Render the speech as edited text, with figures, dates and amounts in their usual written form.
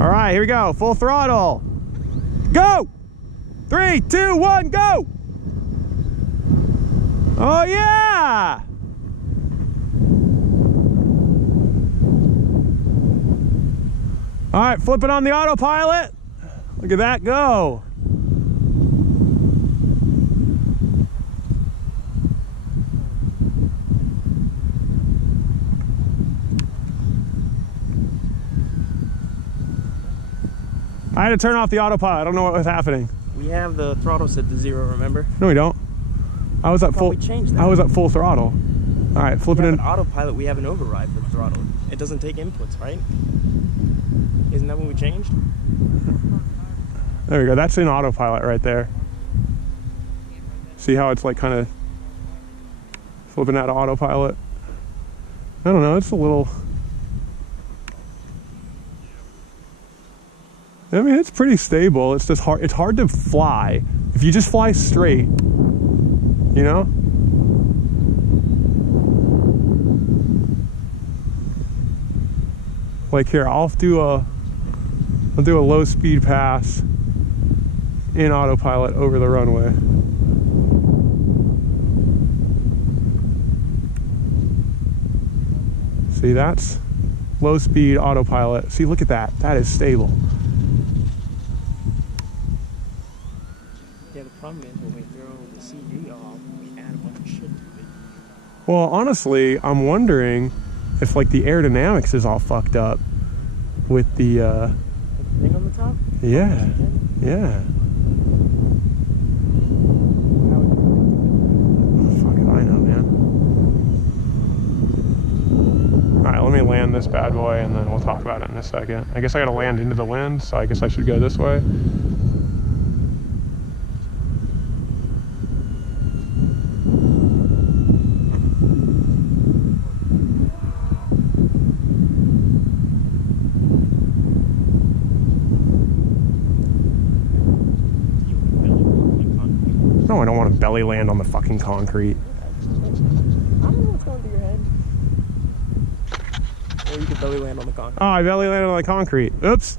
All right, here we go. Full throttle. Go! 3, 2, 1, go! Oh yeah! All right, flip it on the autopilot. Look at that go. I had to turn off the autopilot. I don't know what was happening. We have the throttle set to 0, remember? No, we don't. I was at full. We changed that. I was at full throttle. All right, flip it in. Autopilot, we have an override for the throttle. It doesn't take inputs, right? Isn't that what we changed? There we go. That's in autopilot right there. See how it's like kind of flipping out of autopilot? I don't know. It's a little. I mean, it's pretty stable. It's just hard. It's hard to fly. If you just fly straight, you know? Like here, I'll do a low speed pass in autopilot over the runway. See, that's low speed autopilot. See, look at that. That is stable. Yeah, the problem is when we throw the CG off, we add a bunch of shit to it. Well, honestly, I'm wondering if like the aerodynamics is all fucked up with the thing on the top? Yeah. Yeah. Fuck it, I know, man. Alright, let me land this bad boy and then we'll talk about it in a second. I guess I gotta land into the wind, so I guess I should go this way. No, I don't want to belly land on the fucking concrete. I don't know what's going through your head. Or you could belly land on the concrete. Oh, I belly landed on the concrete. Oops.